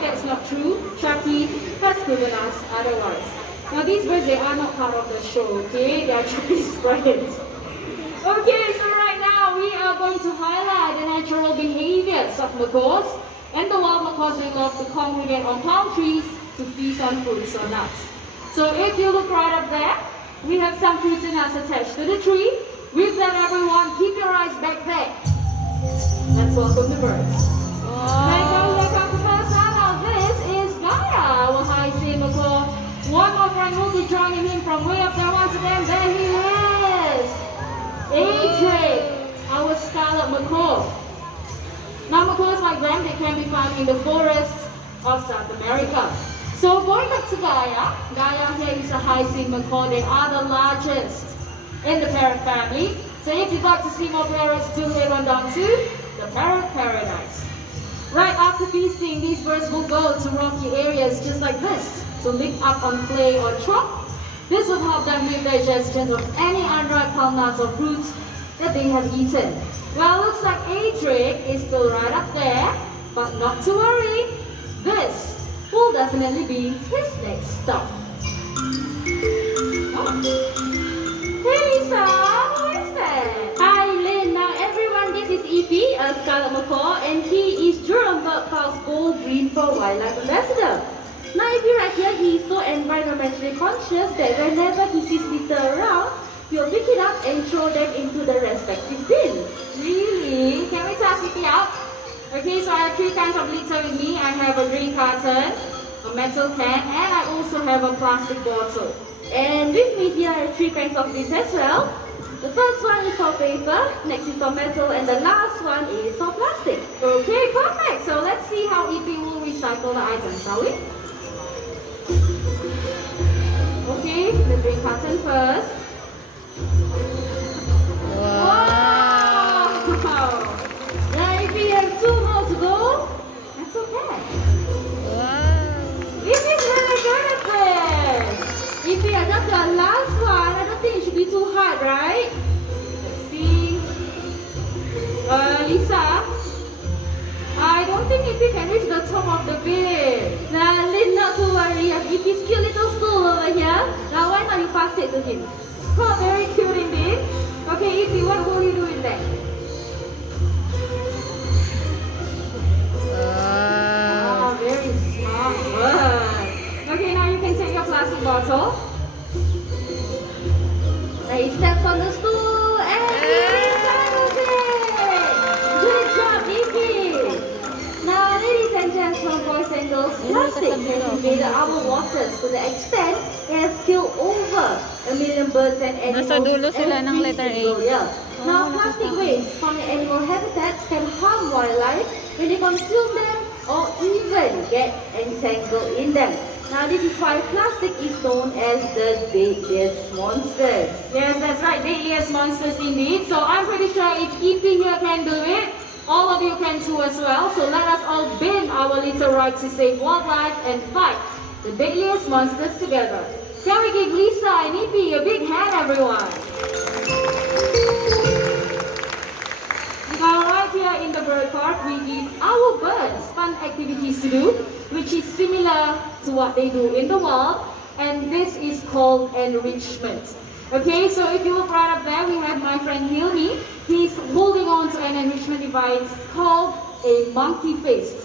That's not true. Chucky has proven us otherwise. Now these birds, they are not part of the show, okay? They are Chucky's friends. Okay, so right now we are going to highlight the natural behaviors of macaws. And the wild macaws, they love to congregate on palm trees to feast on fruits or nuts. So if you look right up there, we have some fruits and nuts attached to the tree. With that, everyone, keep your eyes back there. Let's welcome the birds. Here comes the first one. Now this is Gaia, our high-sea macaw. One more friend will be joining him from way up there once again. There he is. AJ, our scarlet macaw. Now macaws like them, they can be found in the forests of South America. So going back to Gaia, Gaia here is a high-sea macaw. They are the largest in the parrot family. So if you'd like to see more parrots, do head on down to the parrot paradise. Right after feasting, these birds will go to rocky areas just like this to lick up on clay or chalk. This would help them with digestion of any undried palm nuts or fruits that they have eaten. Well, looks like Adric is still right up there, but not to worry. This will definitely be his next stop. Oh. Hey Lisa, who is that? Hi Lynn, now everyone, this is EP, a scarlet macaw, and he is Jurong Bird Park's Gold Green for Wildlife Ambassador. Now EP right here, he is so environmentally conscious that whenever he sees litter around, he'll pick it up and throw them into the respective bins. Really? Can we test EP out? Okay, so I have 3 kinds of litter with me. I have a green carton, a metal can, and I also have a plastic bottle. And with me here are 3 kinds of bins as well. The first one is for paper, next is for metal, and the last one is for plastic. Okay, perfect. So let's see how EP will recycle the items, shall we? Okay, the green carton first. Wow! Now if we have 2 more to go, That's okay. wow. EP is really good at this. If we are just the last one, I don't think it should be too hard, right? Let's see. Lisa, I don't think EP can reach the top of the bin. Now Lynn, not to worry, I have EP's cute little stool over here. Now why not you pass it to him? Oh, very cute indeed. Okay, EP, what will you do with that? Ah, very smart work. Okay, now you can take your plastic bottle. Now he steps on the stool and he recycles it! Good job, EP! Now ladies and gentlemen, boys and girls, plastic has invaded our waters to the extent it has killed over 1 million birds and animals Nasa dulo sila ng every letter A. single year. Now plastic waste from the animal habitats can harm wildlife when they consume them or even get entangled in them. Now this is why plastic is known as the deadliest monsters. Yes, that's right, deadliest monsters indeed. So I'm pretty sure if EP here can do it, all of you can too as well. So let us all bend our little right to save wildlife and fight the deadliest monsters together. Can we give Lisa and Ipi a big hand, everyone? Now, right here in the bird park, we give our birds fun activities to do, which is similar to what they do in the wild, and this is called enrichment. Okay, so if you look right up there, we have my friend Hilmi. He's holding on to an enrichment device called a monkey fist.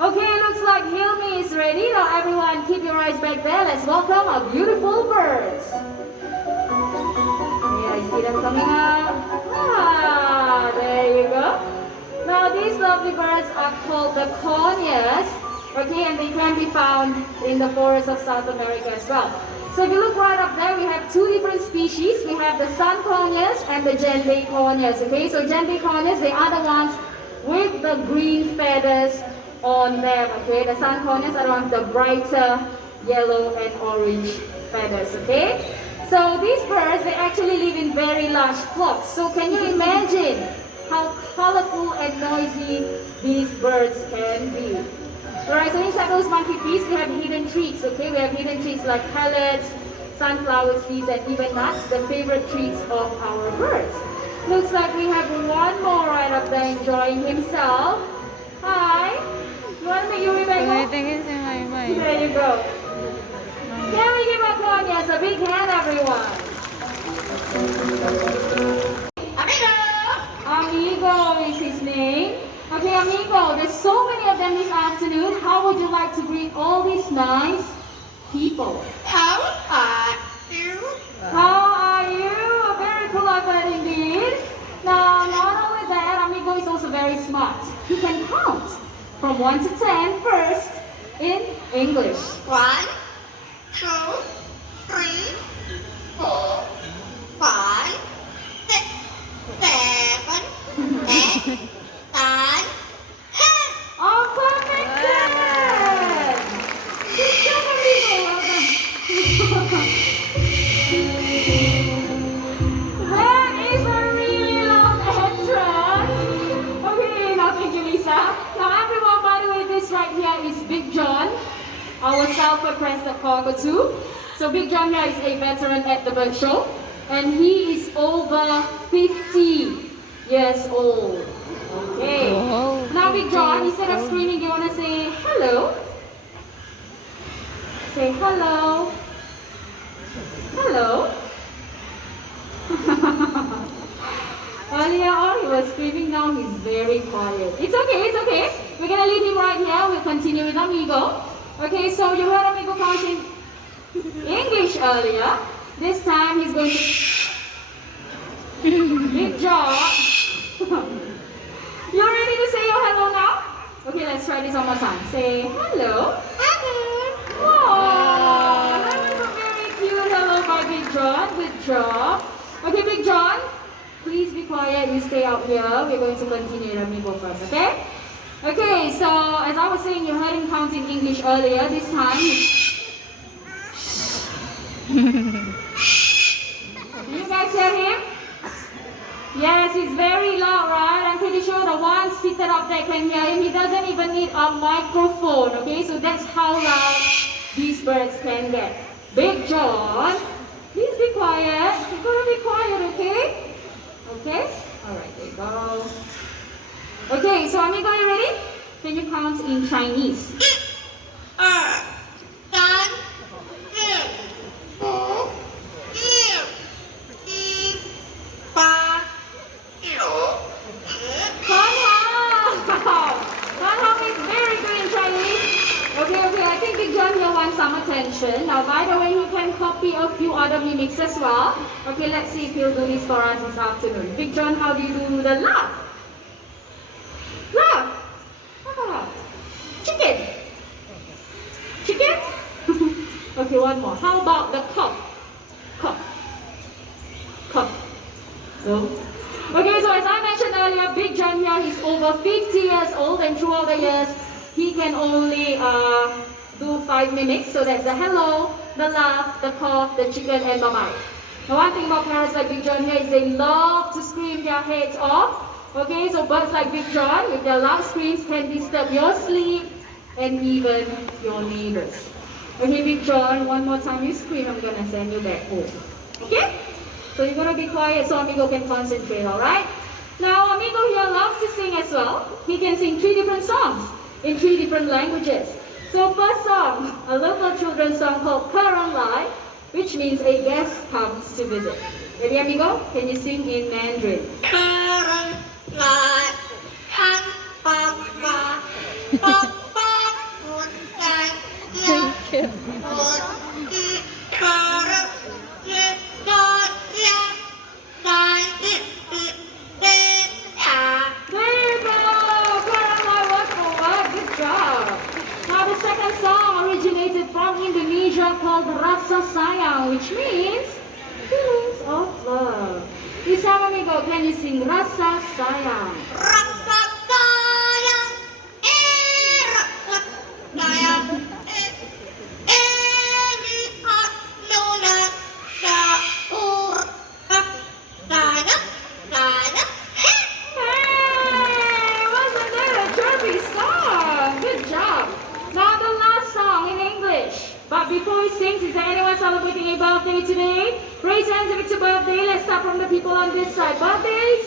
Okay, looks like Hilmi is ready. Now everyone keep your eyes back there. Let's welcome our beautiful birds. Okay, I see them coming up. Ah, there you go. Now these lovely birds are called the conures. Okay, and they can be found in the forests of South America as well. So if you look right up there, we have two different species. We have the sun conures and the Jende conures. Okay, so Jende conures, they are the ones with the green feathers on them. Okay, the sun conures are the ones with the brighter yellow and orange feathers. Okay, so these birds, they actually live in very large flocks. So can you imagine how colorful and noisy these birds can be? Alright, so inside those monkey feasts, we have hidden treats, okay? We have hidden treats like pellets, sunflower seeds, and even nuts, the favorite treats of our birds. Looks like we have one more right up there enjoying himself. Hi. You want to make your way back home? There you go. Can we give our Conyas a big hand, everyone? Amigo is his name. Okay, amigo, there's so many of them this afternoon. How would you like to greet all these nice people? How are you? How are you? Very polite bird indeed. Now, not only that, amigo is also very smart. He can count from 1 to 10 first in English. 1, 2, 3, 4, 5, 6, 7, 8, 9, 10. Oh, perfect! Good job, amigo. Well done. That is a really long entrance. Okay, now thank you, Lisa. Now everyone, by the way, this right here is Big John, our self-crested cockatoo. So Big John here is a veteran at the bird show, and he is over 50 years old. Okay. Now Big John, instead of screaming, you want to say hello? Say hello. Hello. Earlier on he was screaming, now he's very quiet. It's okay, it's okay. We're going to leave him right here. We'll continue with Amigo. Okay, so you heard Amigo counting English earlier. This time he's going to... Big job. You ready to say your hello now? Okay, let's try this one more time. Say hello. Hello. Oh, that was a very cute hello by Big John. Good job. Okay, Big John, please be quiet. You stay out here. We're going to continue in Amigo first, okay? Okay, so as I was saying, you heard him counting English earlier. This time, do you guys hear him? Yes, he's very loud, right? I'm pretty sure the ones seated up there can hear him. He doesn't even need a microphone, okay? So that's how loud these birds can get. Big John, please be quiet. You're gonna be quiet, okay? Okay? Alright, there you go. Okay, so amigo, are you ready? Can you count in Chinese? 2, 3, 4, 5, 6, 7, 8. Is very good in Chinese. Okay, I think Big John here wants some attention. Now, by the way, he can copy a few other mimics as well. Okay, let's see if he'll do this for us this afternoon. Big John, how do you do the laugh? Laugh. Chicken. Chicken? Okay, one more. How about the cough? Cough. Cough. No. Okay, so as I mentioned earlier, Big John here, he's over 50 years old, and throughout the years, he can only do 5 mimics. So that's the hello, the laugh, the cough, the chicken, and bye-bye. Now one thing about parrots like Big John here is they love to scream their heads off. Okay, so birds like Big John, with their loud screams, can disturb your sleep and even your neighbors. Okay, Big John, one more time you scream, I'm gonna send you back home. Okay? So you're gonna be quiet so Amigo can concentrate, alright? Now, Amigo here loves to sing as well. He can sing 3 different songs in 3 different languages. So first song, a local children's song called Karang Lai, which means a guest comes to visit. Ready, Amigo? Can you sing in Mandarin? 客人来看爸爸，爸爸不在家，我的客人是这样，在一起呀。 There you go! Karang Lai word for word. Good job. Now the second song originated from Indonesia called Rasa Sayang, which means feelings of love. This time, Amigo, can you sing Rasa Sayang? Rasa sayang, rasa sayang, lihat nona sahur, sayang, sayang. Hey, wasn't that a chirpy song? Good job. Now the last song in English. But before he sings, is there anyone celebrating a birthday today? Raise hands if it's a birthday. Let's start from the people on this side. Birthdays?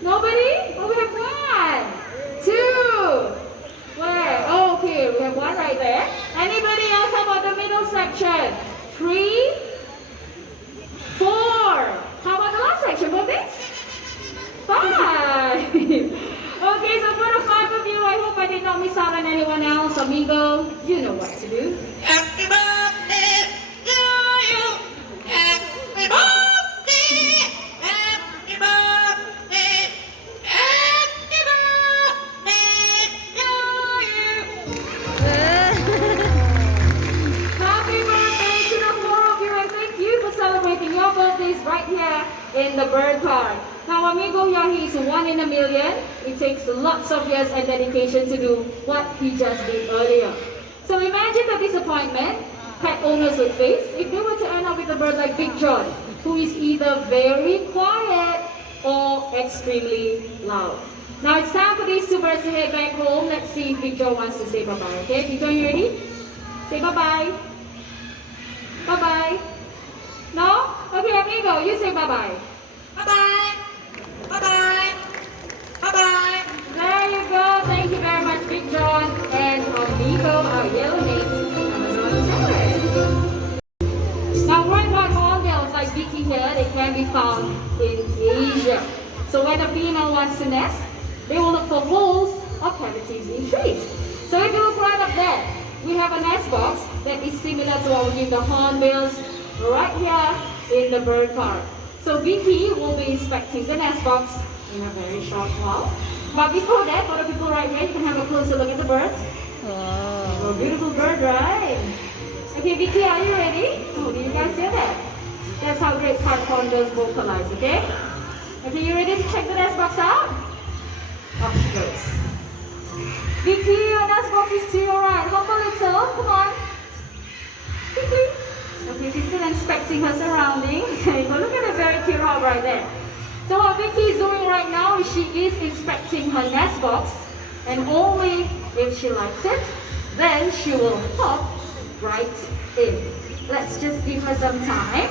Nobody? Oh, we have 1, 2. Where? Oh, okay, we have 1 right there. Anybody else? How about the middle section? 3, 4. How about the last section? Birthdays? 5. Okay, so for the 5 of you, I hope I did not miss out on anyone else. Amigo, you know what to do. Happy birthday to you. Happy birthday. Happy birthday. Happy birthday to you. Happy birthday to the 4 of you, and thank you for celebrating your birthdays right here in the bird park. Now, Amigo here, he is 1 in a million. It takes lots of years and dedication to do what he just did earlier. So imagine the disappointment pet owners would face if they were to end up with a bird like Big John, who is either very quiet or extremely loud. Now it's time for these 2 birds to head back home. Let's see if Big John wants to say bye-bye. Okay, Big John, you ready? Say bye-bye. Bye-bye. No? Okay, Amigo, you say bye-bye. Bye-bye. Bye-bye. Bye-bye. There you go. Thank you very much, Big John and Amigo, our yellow mate, Amazon parrot. Now, worldwide hornbills like Vicky here, they can be found in Asia. So when a female wants to nest, they will look for holes or cavities in trees. So if you look right up there, we have a nest box that is similar to what we give the hornbills right here in the bird park. So Vicky will be inspecting the nest box in a very short while. But before that, for the people right here, you can have a closer look at the bird. Oh, beautiful bird, right? Okay, Vicky, are you ready? Oh, did you guys hear that? That's how great park hornbills vocalize, okay? Okay, you ready to check the nest box out? Off she goes. Vicky, your nest box is to your right. Hop a little, come on. Vicky. Okay, she's still inspecting her surroundings. But look at the very cute hop right there. So what Vicky is doing right now is she is inspecting her nest box, and only if she likes it, then she will hop right in. Let's just give her some time.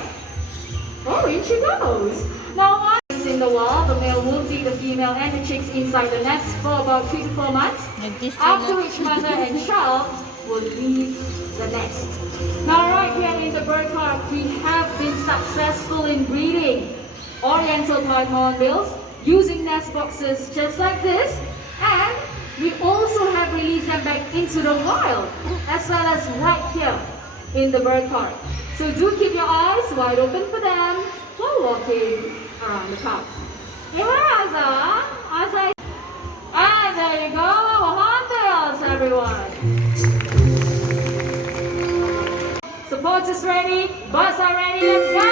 Oh, in she goes. Now once in the wall, the male will feed the female and the chicks inside the nest for about 3 to 4 months, after which mother and child will leave the nest. Now right here in the bird park, we have been successful in breeding Oriental pied hornbills using nest boxes just like this, and we also have released them back into the wild as well as right here in the bird park. So do keep your eyes wide open for them while walking around the park. Hey, Asa? And there you go, hornbills, everyone. Support is ready, birds are ready, let's go!